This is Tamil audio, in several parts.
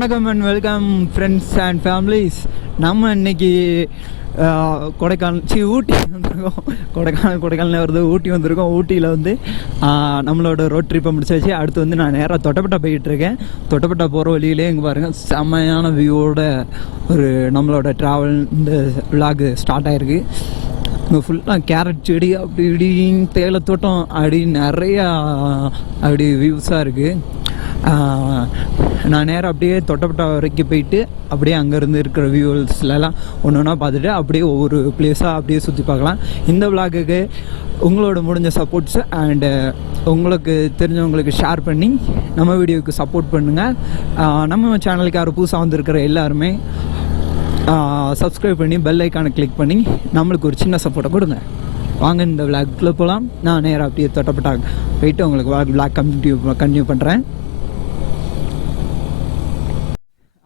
வணக்கம் and welcome friends and families. நம்ம இன்னைக்கு ஊட்டி வந்திருக்கோம். கொடைக்கானல் வருது, ஊட்டி வந்திருக்கோம். ஊட்டியில் வந்து நம்மளோட ரோட் ட்ரிப்பை முடிச்சாச்சு. அடுத்து வந்து நான் நேராக தொட்டப்பட்டா போயிட்டுருக்கேன். தொட்டப்பட்டா போகிற வழியிலே இங்கே பாருங்கள், செம்மையான வியூவோட ஒரு நம்மளோட ட்ராவல் இந்த விளாக் ஸ்டார்ட் ஆகிருக்கு. இங்கே ஃபுல்லாக கேரட் செடி அப்படி இப்படி தேயிலத்தோட்டம் அப்படி நிறையா அப்படி வியூஸாக இருக்குது. நான் நேராக அப்படியே தொட்டப்பட்டா வரைக்கும் போயிட்டு அப்படியே அங்கேருந்து இருக்கிற வியூஸ்லாம் ஒன்று ஒன்றா பார்த்துட்டு அப்படியே ஒவ்வொரு பிளேஸாக அப்படியே சுற்றி பார்க்கலாம். இந்த விளாகுக்கு உங்களோட முடிஞ்ச சப்போர்ட்ஸு அண்டு உங்களுக்கு தெரிஞ்சவங்களுக்கு ஷேர் பண்ணி நம்ம வீடியோவுக்கு சப்போர்ட் பண்ணுங்கள். நம்ம சேனலுக்கு யாரும் புதுசாக வந்திருக்கிற எல்லாருமே சப்ஸ்கிரைப் பண்ணி பெல் ஐக்கானை கிளிக் பண்ணி நம்மளுக்கு ஒரு சின்ன சப்போர்ட்டை கொடுங்க. வாங்க இந்த விளாக்குள்ளே போகலாம். நான் நேராக அப்படியே தொட்டப்பட்டா போயிட்டு உங்களுக்கு விளாக் கண்டினியூ பண்ணுறேன்.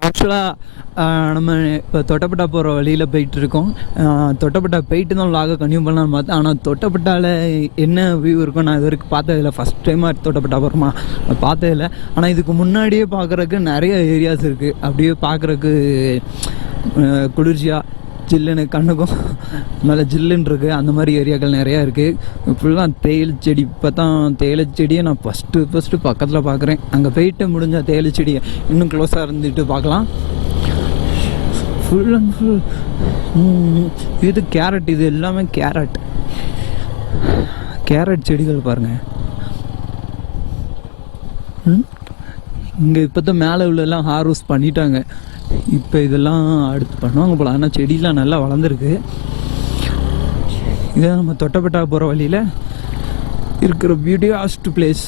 ஆக்சுவலாக நம்ம இப்போ தொட்டப்பட்டா போகிற வழியில் போயிட்டுருக்கோம். தொட்டப்பட்டா போயிட்டு தான் விளாக கன்டினியூ பண்ணலான்னு பார்த்தேன். ஆனால் தொட்டப்பட்டாவில் என்ன வியூ இருக்கும் நான் இது வரைக்கும் பார்த்ததில்லை. ஃபஸ்ட் டைமாக தொட்டப்பட்டா போகிறோமா பார்த்ததில்லை. ஆனால் இதுக்கு முன்னாடியே பார்க்குறதுக்கு நிறைய ஏரியாஸ் இருக்குது. அப்படியே பார்க்குறதுக்கு குளிர்ச்சியாக ஜில்லுன்னு கண்ணுக்கும் நல்ல ஜில்லுன்னு இருக்குது. அந்த மாதிரி ஏரியாக்கள் நிறையா இருக்குது. ஃபுல்லாக தேயிலை செடி. இப்போ தான் தேயிலை செடியை நான் ஃபஸ்ட்டு பக்கத்தில் பார்க்குறேன். அங்கே போயிட்டு முடிஞ்ச தேயிலை செடியை இன்னும் க்ளோஸாக இருந்துட்டு பார்க்கலாம். ஃபுல் அண்ட் ஃபுல் இது கேரட். இது எல்லாமே கேரட் செடிகள் பாருங்கள். இங்கே இப்போ தான் மேலே உள்ளெல்லாம் ஹார்வெஸ்ட் பண்ணிட்டாங்க. இப்போ இதெல்லாம் அடுத்து பண்ணுவாங்க போல. ஆனால் செடியெலாம் நல்லா வளர்ந்துருக்கு. இதான் நம்ம தொட்டப்பட்டா போகிற வழியில் இருக்கிற பியூட்டிஃபுல் பிளேஸ்.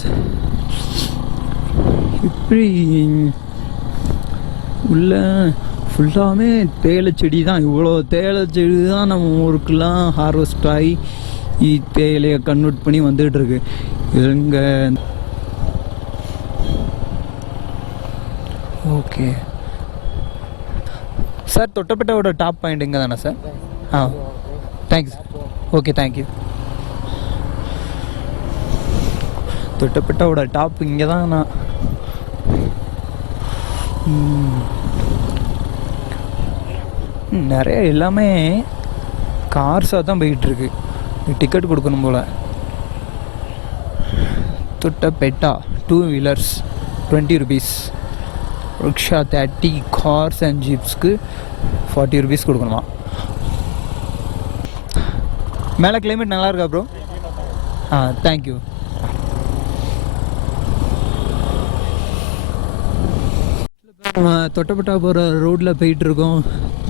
இப்படி உள்ள ஃபுல்லாமே தேயிலை செடி தான். இவ்வளோ தேயிலை செடி தான் நம்ம ஊருக்கெல்லாம் ஹார்வெஸ்ட் ஆகி தேயிலையை கன்வெர்ட் பண்ணி வந்துகிட்ருக்கு. இங்கே ஓகே சார், தொட்டப்பட்டாவோட டாப் பாயிண்ட் இங்கே தானே சார்? தேங்க்ஸ். Okay, thank you. தொட்டப்பட்டாவோட டாப் இங்கே தான். நான் நிறைய எல்லாமே கார்ஸாக தான் போயிட்டுருக்கு. டிக்கெட் கொடுக்கணும் போல். Doddabetta 2 wheelers 20 rupees, rickshaw 30, cars and ஜீப்ஸ்க்கு 40 rupees கொடுக்கணுமா. மேலே கிளைமேட் நல்லா இருக்கா ப்ரோ? தேங்க்யூ. நம்ம தொட்டப்பட்டா போகிற ரோட்டில் போயிட்டுருக்கோம்.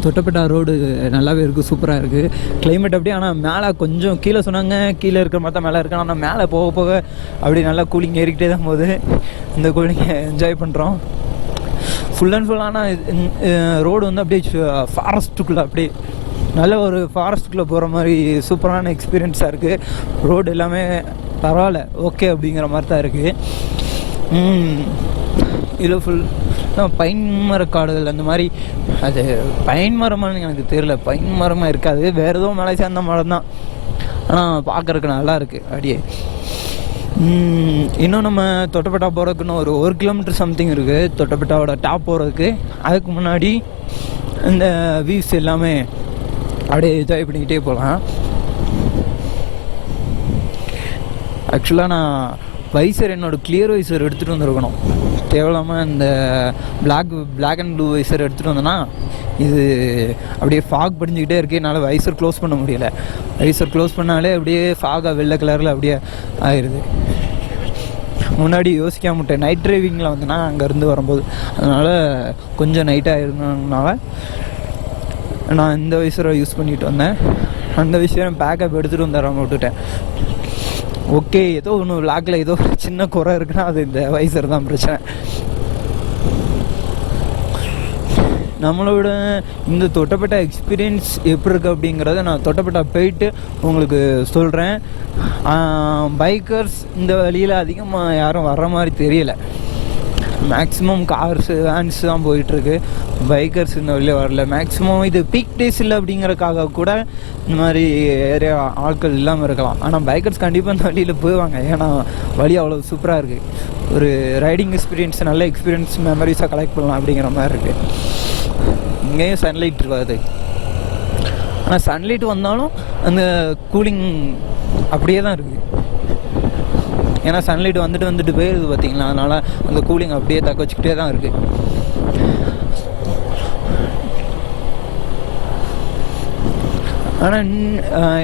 தொட்டப்பட்டா ரோடு நல்லாவே இருக்குது, சூப்பராக இருக்குது. கிளைமேட் அப்படி. ஆனால் மேலே கொஞ்சம் கீழே சொன்னாங்க, கீழே இருக்கிற மாதிரி தான் மேலே இருக்கு. ஆனால் மேலே போக போக அப்படி நல்லா கூலிங் ஏறிக்கிட்டே தான் போகுது. இந்த கூலிங்கை என்ஜாய் பண்ணுறோம். Full and full. ஆனால் ரோடு வந்து அப்படியே ஃபாரஸ்ட்டுக்குள்ளே அப்படியே நல்ல ஒரு ஃபாரஸ்ட்டுக்குள்ளே போகிற மாதிரி சூப்பரான எக்ஸ்பீரியன்ஸாக இருக்குது. ரோடு எல்லாமே பரவாயில்ல, ஓகே அப்படிங்கிற மாதிரி தான் இருக்குது. இதில் ஃபுல் பைன் மரக்காடுகள் அந்த மாதிரி. அது பைன் மரமானு எனக்கு தெரியல. பைன் மரமாக இருக்காது, வேறு எதுவும் மலை சேர்ந்த மரம் தான். ஆனால் பார்க்குறதுக்கு நல்லா இருக்குது. அப்படியே இன்னும் நம்ம தொட்டப்பட்டா போகிறதுக்குன்னு ஒரு 1 கிலோமீட்டர் சம்திங் இருக்குது தொட்டப்பட்டாவோட டாப் போகிறதுக்கு. அதுக்கு முன்னாடி இந்த வியூஸ் எல்லாமே அப்படியே என்ஜாய் பண்ணிக்கிட்டே போகலாம். ஆக்சுவலாக நான் வைசர், என்னோடய கிளியர் வைசர் எடுத்துகிட்டு வந்துருக்கணும். தேவையில்லாமல் இந்த பிளாக் அண்ட் ப்ளூ வைசர் எடுத்துகிட்டு வந்தேன்னா இது அப்படியே ஃபாக் படிஞ்சுக்கிட்டே இருக்குது. என்னால் வைசர் க்ளோஸ் பண்ண முடியல. வைசர் க்ளோஸ் பண்ணாலே அப்படியே ஃபாகாக வெள்ளை கலரில் அப்படியே ஆயிடுது. முன்னாடி யோசிக்காம விட்டேன். நைட் டிரைவிங்கில் வந்தேன்னா அங்கேருந்து வரும்போது, அதனால் கொஞ்சம் நைட்டாக இருந்ததுனால நான் இந்த வைசரை யூஸ் பண்ணிட்டு வந்தேன். அந்த விஷயம் பேக்கப் எடுத்துகிட்டு வந்துடுறாம விட்டுட்டேன். ஓகே, ஏதோ ஒன்று விளாக்கில் ஏதோ சின்ன குறை இருக்குன்னா அது இந்த வைசர் தான் பிரச்சனை. நம்மளோட இந்த தொட்டப்பட்டா எக்ஸ்பீரியன்ஸ் எப்படி இருக்குது அப்படிங்கிறத நான் தொட்டப்பட்டா போயிட்டு உங்களுக்கு சொல்கிறேன். பைக்கர்ஸ் இந்த வழியில் அதிகமாக யாரும் வர்ற மாதிரி தெரியலை. மேக்ஸிமம் கார்ஸு வேன்ஸ் தான் போயிட்டுருக்கு. பைக்கர்ஸ் இந்த வழியில் வரல. மேக்ஸிமம் இது பீக் டேஸ் இல்லை அப்படிங்கிறதுக்காக கூட இந்த மாதிரி ஏரியா ஆட்கள் இல்லாமல் இருக்கலாம். ஆனால் பைக்கர்ஸ் கண்டிப்பாக இந்த வழியில் போயிடுவாங்க. ஏன்னா வழி அவ்வளோ சூப்பராக இருக்குது. ஒரு ரைடிங் எக்ஸ்பீரியன்ஸ், நல்ல எக்ஸ்பீரியன்ஸ் மெமரிஸாக கலெக்ட் பண்ணலாம் அப்படிங்கிற மாதிரி இருக்குது. இங்கேயும் சன்லைட் இருக்காது, ஆனால் சன்லைட் வந்தாலும் அந்த கூலிங் அப்படியே தான் இருக்குது. ஏன்னா சன்லைட் வந்துட்டு போயிடுது பார்த்தீங்களா, அதனால் அந்த கூலிங் அப்படியே தக்க வச்சுக்கிட்டே தான் இருக்குது. ஆனால்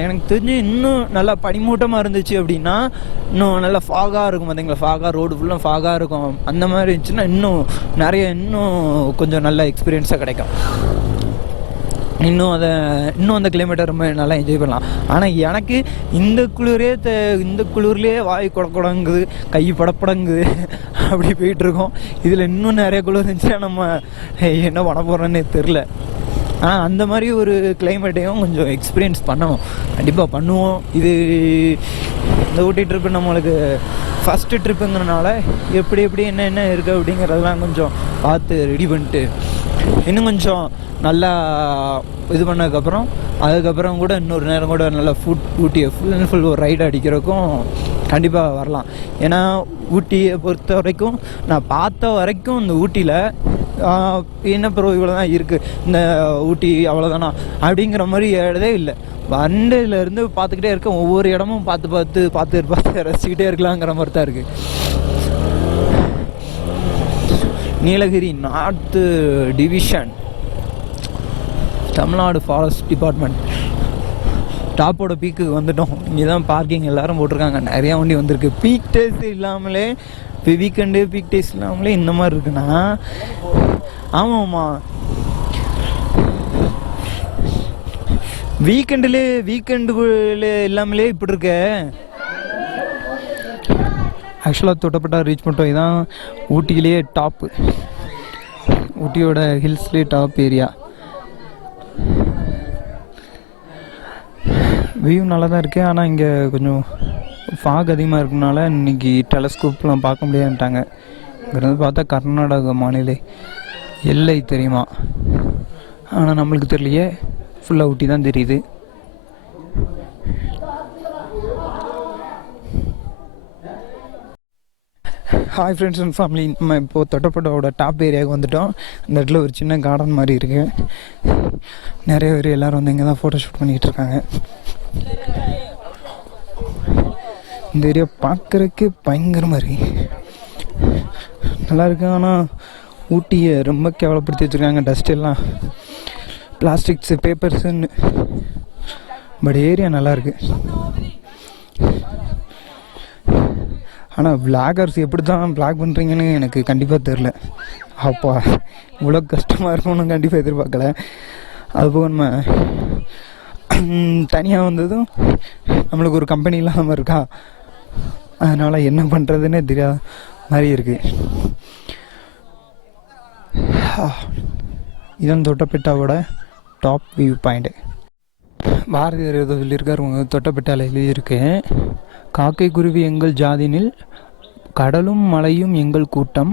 எனக்கு தெரிஞ்சு இன்னும் நல்லா பனிமூட்டமாக இருந்துச்சு அப்படின்னா இன்னும் நல்லா ஃபாகாக இருக்கும் பார்த்தீங்களா, ஃபாகாக ரோடு ஃபுல்லாக ஃபாகாக இருக்கும். அந்த மாதிரி இருந்துச்சுன்னா இன்னும் கொஞ்சம் நல்ல எக்ஸ்பீரியன்ஸாக கிடைக்கும். இன்னும் அந்த கிலோமீட்டர் ரொம்ப நல்லா என்ஜாய் பண்ணலாம். ஆனால் எனக்கு இந்த குளிர்லேயே வாய் குடங்குது, கை படப்படங்குது, அப்படி போயிட்டுருக்கோம். இதில் இன்னும் நிறைய குளிர் இருந்துச்சுன்னா நம்ம என்ன பண்ண போகிறோன்னே தெரில. ஆனால் அந்த மாதிரி ஒரு கிளைமேட்டையும் கொஞ்சம் எக்ஸ்பீரியன்ஸ் பண்ணணும், கண்டிப்பாக பண்ணுவோம். இந்த ஊட்டி ட்ரிப்பு நம்மளுக்கு ஃபஸ்ட்டு ட்ரிப்புங்கிறனால எப்படி என்ன இருக்குது அப்படிங்கிறதெல்லாம் கொஞ்சம் பார்த்து ரெடி பண்ணிட்டு இன்னும் கொஞ்சம் நல்லா இது அதுக்கப்புறம் கூட இன்னொரு நேரம் கூட நல்லா ஊட்டியை ஃபுல் அண்ட் ஃபுல் ஒரு ரைடு அடிக்கிறதுக்கும் கண்டிப்பாக வரலாம். ஏன்னா ஊட்டியை பொறுத்த வரைக்கும் நான் பார்த்த வரைக்கும் இந்த ஊட்டியில் என்ன பிறகு இவ்வளோ தான் இருக்குது, இந்த ஊட்டி அவ்வளோதானா அப்படிங்கிற மாதிரி இடதே இல்லை. வண்டியிலேருந்து பார்த்துக்கிட்டே இருக்கேன், ஒவ்வொரு இடமும் பார்த்து ரசிச்சுக்கிட்டே இருக்கலாங்கிற மாதிரி தான் இருக்குது. Nilgiri north division, Tamil Nadu forest department டாப்போட பீக்கு வந்துட்டோம். இங்கே தான் பார்க்கிங் எல்லோரும் போட்டிருக்காங்க, நிறையா வண்டி வந்திருக்கு. பீக் டேஸ் இல்லாமலே, இப்போ வீக்கெண்டு பீக் டேஸ் இல்லாமலே இந்த மாதிரி இருக்குன்னா, ஆமாம்மா வீக்கெண்டுக்குள்ளே இல்லாமலே இப்படி இருக்க. ஆக்சுவலாக தொட்டப்பட்டா ரீச் பண்ணிட்டோம். இதுதான் ஊட்டியிலேயே டாப்பு, ஊட்டியோட ஹில்ஸ்லேயே டாப் ஏரியா. வியூ நல்லா தான் இருக்குது, ஆனால் இங்கே கொஞ்சம் ஃபாக் அதிகமாக இருக்கனால இன்றைக்கி டெலஸ்கோப்லாம் பார்க்க முடியாதுட்டாங்க. இங்கேருந்து பார்த்தா கர்நாடகா மாநில எல்லை தெரியுமா, ஆனால் நம்மளுக்கு தெரியலையே, ஃபுல்லாக ஊட்டி தான் தெரியுது. ஹாய் ஃப்ரெண்ட்ஸ் அண்ட் ஃபேமிலி, நம்ம இப்போது தொட்டப்பட்டாவோட டாப் ஏரியாவுக்கு வந்துவிட்டோம். இந்த இடத்துல ஒரு சின்ன கார்டன் மாதிரி இருக்குது. நிறைய பேர் எல்லோரும் வந்து இங்கே தான் ஃபோட்டோ ஷூட் பண்ணிக்கிட்டு இருக்காங்க. இந்த ஏரியா பார்க்குறதுக்கு பயங்கரமாக இருக்கு, நல்லாயிருக்கு. ஆனால் ஊட்டியை ரொம்ப கேவலப்படுத்தி வச்சுருக்காங்க, டஸ்ட் எல்லாம் பிளாஸ்டிக்ஸு பேப்பர்ஸுன்னு. பட் ஏரியா நல்லாயிருக்கு. ஆனால் விளாகர்ஸ் எப்படி தான் விளாக் பண்ணுறீங்கன்னு எனக்கு கண்டிப்பாக தெரில. அப்பா இவ்வளோ கஷ்டமாக இருக்கும்னு கண்டிப்பாக எதிர்பார்க்கல. அதுபோக நம்ம தனியாக வந்ததும் நம்மளுக்கு ஒரு கம்பெனி இல்லாமல் இருக்கா, அதனால் என்ன பண்ணுறதுன்னே தெரியாத மாதிரி இருக்குது. இதான் தொட்டப்பெட்டாவோட டாப் வியூ பாயிண்ட்டு. பாரதியார் ஏதோ சொல்லியிருக்கார், உங்கள் தொட்டப்பெட்டாவில் எழுதியிருக்கு, காக்கை குருவி எங்கள் ஜாதினில், கடலும் மலையும் எங்கள் கூட்டம்,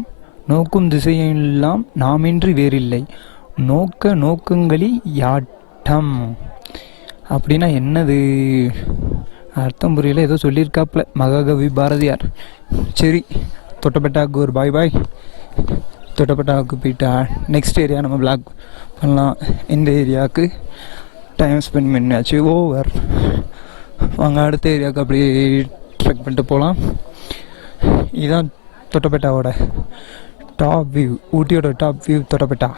நோக்கும் திசையெல்லாம் நாமின்றி வேறில்லை, நோக்கங்களி யாட்டம். அப்படின்னா என்னது அர்த்தம் புரியல, ஏதோ சொல்லியிருக்காப்புல மகாகவி பாரதியார். சரி, தொட்டப்பெட்டாவுக்கு ஒரு பாய். தொட்டப்பெட்டாவுக்கு போயிட்டா நெக்ஸ்ட் ஏரியா நம்ம பிளாக் பண்ணலாம். இந்த ஏரியாவுக்கு டைம் ஸ்பெண்ட் பண்ணியாச்சு, ஓவர். வாங்க அடுத்த ஏரியாவுக்கு அப்படியே ட்ரெக் பண்ணிட்டு போகலாம். இதுதான் தொட்டப்பெட்டாவோட டாப் வியூ, ஊட்டியோட top view Doddabetta.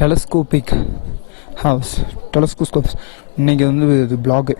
Telescopic house, telescopes. இன்றைக்கி வந்து இது பிளாகு.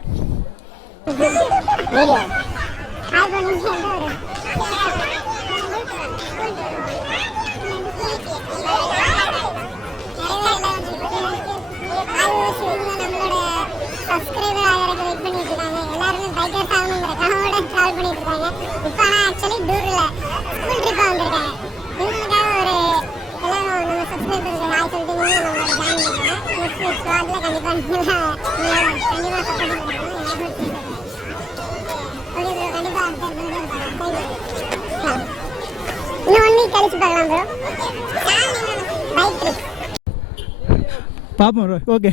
பாப்போம். ஓகே,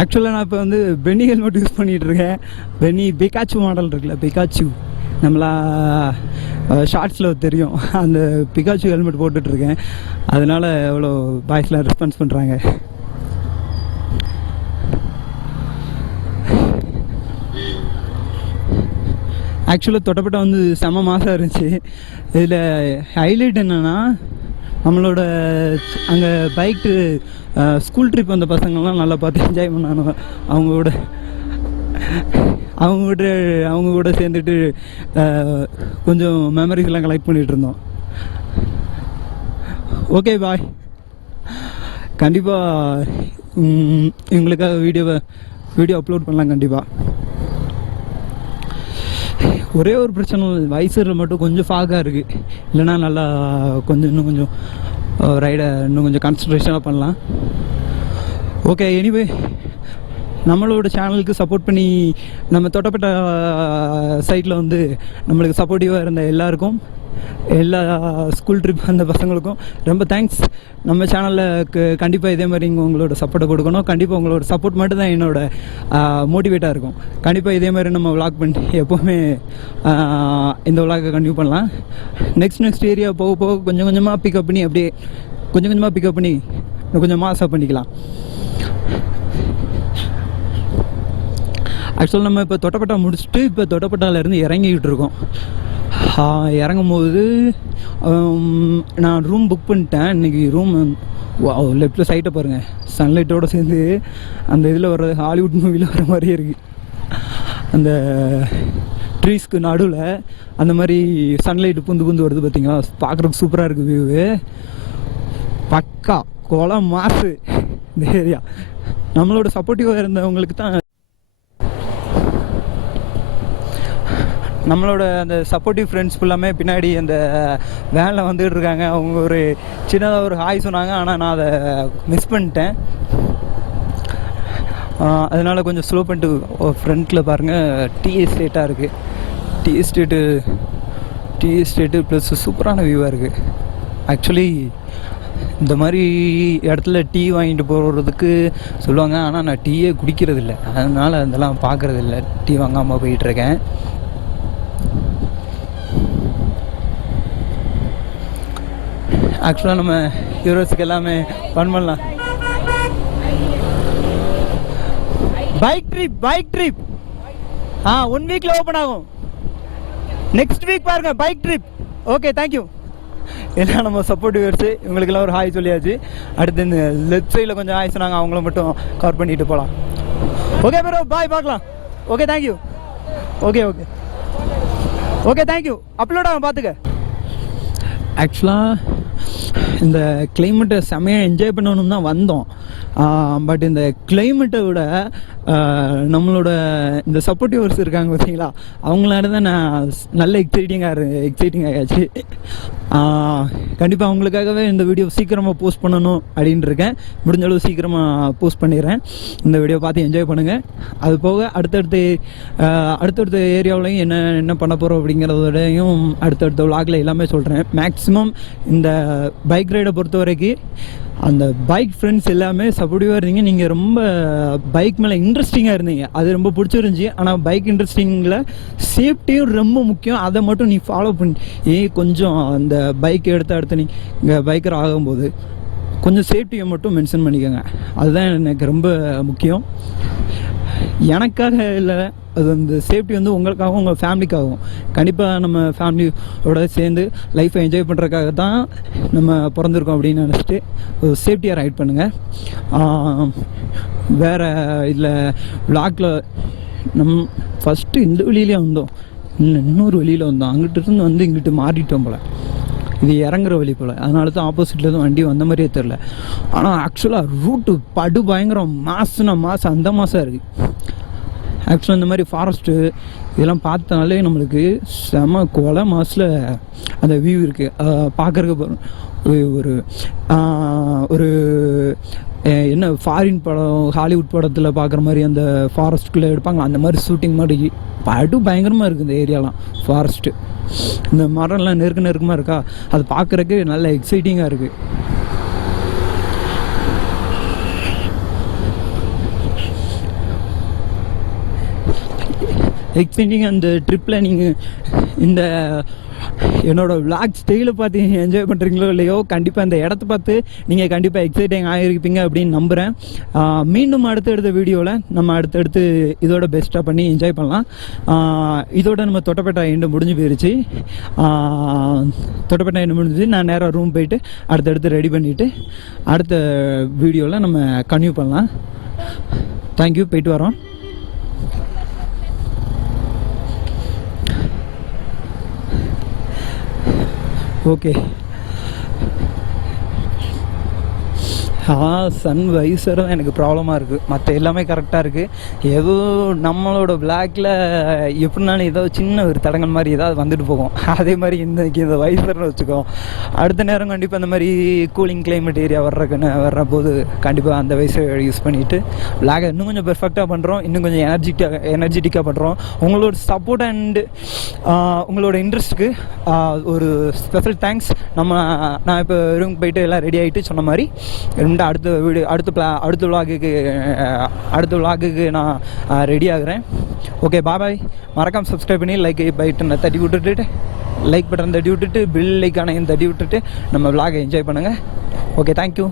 ஆக்சுவலாக நான் இப்போ வந்து பென்னி ஹெல்மெட் யூஸ் பண்ணிகிட்ருக்கேன். பென்னி பிகாச்சு மாடல் இருக்குல்ல, பிகாச்சு நம்மளா ஷார்ட்ஸில் தெரியும், அந்த பிகாச்சு ஹெல்மெட் போட்டுட்ருக்கேன். அதனால் எவ்வளோ பாய்ஸ்லாம் ரெஸ்பான்ஸ் பண்ணுறாங்க. ஆக்சுவலாக தொட்டப்பட்ட வந்து செம மாதம் இருந்துச்சு. இதில் ஹைலைட் என்னென்னா, நம்மளோட அங்கே பைக்கு ஸ்கூல் ட்ரிப் வந்த பசங்கள்லாம் நல்லா பார்த்து என்ஜாய் பண்ணாங்க. அவங்க கூட சேர்ந்துட்டு கொஞ்சம் மெமரிஸ்லாம் கலெக்ட் பண்ணிகிட்டு இருந்தோம். Okay bye. கண்டிப்பாக எங்களுக்காக வீடியோ அப்லோட் பண்ணலாம் கண்டிப்பாக. ஒரே ஒரு பிரச்சனை, வைசரில் மட்டும் கொஞ்சம் ஃபாகாக இருக்குது. இல்லைனா நல்லா இன்னும் கொஞ்சம் ரைடை இன்னும் கொஞ்சம் கான்சன்ட்ரேஷனாக பண்ணலாம். ஓகே, எனிவே நம்மளோட சேனலுக்கு சப்போர்ட் பண்ணி நம்ம தொட்டப்பட்ட சைட்டில் வந்து நம்மளுக்கு சப்போர்ட்டிவாக இருந்த எல்லாருக்கும், எல்லா ஸ்கூல் ட்ரிப் அந்த பசங்களுக்கும் ரொம்ப தேங்க்ஸ். நம்ம சேனலுக்கு கண்டிப்பாக இதே மாதிரி உங்களோட சப்போர்ட்டை கொடுக்கணும். கண்டிப்பாக உங்களோட சப்போர்ட் மட்டும் தான் என்னோடய மோட்டிவேட்டாக இருக்கும். கண்டிப்பாக இதே மாதிரி நம்ம விளாக் பண்ணி எப்போவுமே இந்த விளாகை கண்டினியூ பண்ணலாம். நெக்ஸ்ட் ஏரியா போக போக கொஞ்சம் கொஞ்சமாக பிக்கப் பண்ணி அப்படியே கொஞ்சம் மாசாக பண்ணிக்கலாம். ஆக்சுவலாக நம்ம இப்போ தொட்டப்பட்டா முடிச்சுட்டு இப்போ தொட்டப்பட்டாலேருந்து இறங்கிக்கிட்டு இருக்கோம். இறங்கும்போது நான் ரூம் புக் பண்ணிட்டேன். இன்றைக்கி ரூம் லெஃப்டில் சைட்டை பாருங்கள், சன்லைட்டோடு சேர்ந்து அந்த இதில் வர்றது ஹாலிவுட் மூவியில் வர மாதிரியே இருக்குது. அந்த ட்ரீஸ்க்கு நடுவில் அந்த மாதிரி சன்லைட்டு புந்து வருது பார்த்தீங்களா, பார்க்குறதுக்கு சூப்பராக இருக்குது. வியூவு பக்கா கொலை மாசு இந்த ஏரியா. நம்மளோட சப்போர்ட்டிவாக இருந்தவங்களுக்கு தான், நம்மளோட அந்த சப்போர்ட்டிவ் ஃப்ரெண்ட்ஸ் ஃபுல்லாமே பின்னாடி அந்த வேனில் வந்துகிட்டு இருக்காங்க. அவங்க ஒரு சின்னதாக ஒரு ஹாய் சொன்னாங்க, ஆனால் நான் அதை மிஸ் பண்ணிட்டேன். அதனால் கொஞ்சம் ஸ்லோ பண்ணிட்டு ஃப்ரண்ட்டில் பாருங்கள் டீ எஸ்டேட்டாக இருக்குது. டீ எஸ்டேட்டு ப்ளஸ் சூப்பரான வியூவாக இருக்குது. ஆக்சுவலி இந்த மாதிரி இடத்துல டீ வாங்கிட்டு போகிறதுக்கு சொல்லுவாங்க, ஆனால் நான் டீயே குடிக்கிறதில்ல, அதனால் அதெல்லாம் பார்க்குறதில்ல. டீ வாங்காமல் போயிட்டுருக்கேன். ஆக்சுவலாக நம்ம ஹீரோஸுக்கு எல்லாமே ஃபன் பண்ணலாம். பைக் ட்ரிப் 1 வீக்கில் ஓப்பன் ஆகும். நெக்ஸ்ட் வீக் பாருங்க பைக் ட்ரிப். Okay, thank you. எல்லாம் நம்ம சப்போர்ட்டிவர்ஸு, இவங்களுக்கெல்லாம் ஒரு ஹாய் சொல்லியாச்சு. அடுத்து இந்த லெஃப்ட் சைடில் கொஞ்சம் ஹாய் சொன்னாங்க, அவங்கள மட்டும் கவர் பண்ணிட்டு போகலாம். ஓகே ப்ரோ, பாய், பார்க்கலாம். Okay, thank you. Okay thank you. Upload ஆகும், பார்த்துக்க. ஆக்சுவலாக இந்த கிளைமேட்டை செம்மையாக என்ஜாய் பண்ணணும் தான் வந்தோம். பட் இந்த கிளைமேட்டை விட நம்மளோட இந்த சப்போர்ட்டிவர்ஸ் இருக்காங்க பார்த்தீங்களா, அவங்களால தான் நான் நல்ல எக்ஸைட்டிங் ஆகாச்சு. கண்டிப்பாக அவங்களுக்காகவே இந்த வீடியோ சீக்கிரமாக போஸ்ட் பண்ணணும் அப்படின்ட்டு இருக்கேன். முடிஞ்ச அளவு சீக்கிரமாக போஸ்ட் பண்ணிடுறேன். இந்த வீடியோ பார்த்து என்ஜாய் பண்ணுங்கள். அது போக அடுத்தடுத்த ஏரியாவிலையும் என்ன பண்ண போகிறோம் அப்படிங்கிறதோடையும் அடுத்தடுத்த விளாகில் எல்லாமே சொல்கிறேன். மேக்ஸிமம் இந்த பைக் ரைடை பொறுத்த வரைக்கும் அந்த பைக் ஃப்ரெண்ட்ஸ் எல்லாமே சப்போர்ட்டிவாக இருந்தீங்க. நீங்கள் ரொம்ப பைக் மேலே இன்ட்ரெஸ்டிங்காக இருந்தீங்க, அது ரொம்ப பிடிச்சிருந்துச்சி. ஆனால் பைக் இன்ட்ரெஸ்டிங்கில் சேஃப்டியும் ரொம்ப முக்கியம். அதை மட்டும் நீ ஃபாலோ பண்ணி கொஞ்சம் அந்த பைக் அடுத்து நீங்கள் பைக்கர் ஆகும்போது கொஞ்சம் சேஃப்டியை மட்டும் மென்ஷன் பண்ணிக்கோங்க. அதுதான் எனக்கு ரொம்ப முக்கியம். எனக்காக இல்லை, அது அந்த சேஃப்டி வந்து உங்களுக்காகவும் உங்கள் ஃபேமிலிக்காகவும். கண்டிப்பாக நம்ம ஃபேமிலியோட சேர்ந்து லைஃப்பை என்ஜாய் பண்ணுறதுக்காக தான் நம்ம பிறந்திருக்கோம் அப்படின்னு நினச்சிட்டு ஒரு சேஃப்டியாக ரைட் பண்ணுங்கள். வேறு இதில் விளாகில் ஃபஸ்ட்டு இந்த வழியிலே வந்தோம், இன்னொரு வழியில் வந்தோம். அங்கிட்டிருந்து வந்து இங்கிட்டு மாறிட்டோம் போல். இது இறங்குற வழி போல், அதனால தான் ஆப்போசிட்டில் வண்டி வந்த மாதிரியே தெரில. ஆனால் ஆக்சுவலாக ரூட்டு பயங்கரம், மாதம் அந்த மாதம் இருக்குது. ஆக்சுவலாக இந்த மாதிரி ஃபாரஸ்ட்டு இதெல்லாம் பார்த்தனாலே நம்மளுக்கு செம கொலை மாசில் அந்த வியூ இருக்குது. பார்க்குறதுக்கு ஒரு என்ன ஃபாரின் படம், ஹாலிவுட் படத்தில் பார்க்குற மாதிரி அந்த ஃபாரஸ்ட்டுக்குள்ளே எடுப்பாங்க, அந்த மாதிரி ஷூட்டிங் மாதிரி பயங்கரமாக இருக்குது இந்த ஏரியாலாம். ஃபாரஸ்ட்டு, இந்த மரம்லாம் நெருக்கமாக இருக்கா, அது பார்க்குறக்கு நல்ல எக்ஸைட்டிங்காக இருக்குது. எக்ஸைட்டிங். அந்த ட்ரிப்பில் நீங்கள் இந்த என்னோடய விளாக் ஸ்டைலை பார்த்து என்ஜாய் பண்ணுறீங்களோ இல்லையோ, கண்டிப்பாக இந்த இடத்த பார்த்து நீங்கள் கண்டிப்பாக எக்ஸைட்டிங் ஆகிருப்பீங்க அப்படின்னு நம்புகிறேன். மீண்டும் அடுத்தடுத்த வீடியோவில் நம்ம அடுத்தடுத்து இதோட பெஸ்ட்டாக பண்ணி என்ஜாய் பண்ணலாம். இதோட நம்ம தொட்டப்பேட்டா எண்டு முடிஞ்சு போயிடுச்சு. தொட்டப்பேட்டா எண்டு முடிஞ்சு நான் நேராக ரூம் போயிட்டு அடுத்தடுத்து ரெடி பண்ணிவிட்டு அடுத்த வீடியோவில் நம்ம கன்டினியூ பண்ணலாம். தேங்க்யூ, போயிட்டு வரோம். ஓகே. சன் வைசரும் எனக்கு ப்ராப்ளமாக இருக்குது, மற்ற எல்லாமே கரெக்டாக இருக்குது. ஏதோ நம்மளோட பிளாக்கில் எப்படினாலும் ஏதோ சின்ன ஒரு தடங்கள் மாதிரி ஏதாவது வந்துட்டு போகும். அதே மாதிரி இந்த வைசர்னு வச்சுக்கோ, அடுத்த நேரம் கண்டிப்பாக அந்த மாதிரி கூலிங் கிளைமேட் ஏரியா வர்றபோது கண்டிப்பாக அந்த வைசர் யூஸ் பண்ணிவிட்டு பிளாகை இன்னும் கொஞ்சம் பெர்ஃபெக்டாக பண்ணுறோம், இன்னும் கொஞ்சம் எனர்ஜெட்டிக்காக பண்ணுறோம். உங்களோட சப்போர்ட் அண்டு உங்களோட இன்ட்ரெஸ்ட்டுக்கு ஒரு ஸ்பெஷல் தேங்க்ஸ். நான் இப்போ ரூம் போயிட்டு எல்லாம் ரெடி ஆகிட்டு சொன்ன மாதிரி அடுத்த வீடியோ அடுத்த விளாகுக்கு நான் ரெடி ஆகுறேன். ஓகே, பாய். மறக்காம சப்ஸ்கிரைப் பண்ணி லைக் பட்டனை தட்டி விட்டுட்டு பெல் ஐக்கானையும் தட்டி விட்டுட்டு நம்ம விளாகை என்ஜாய் பண்ணுங்கள். Okay, thank you.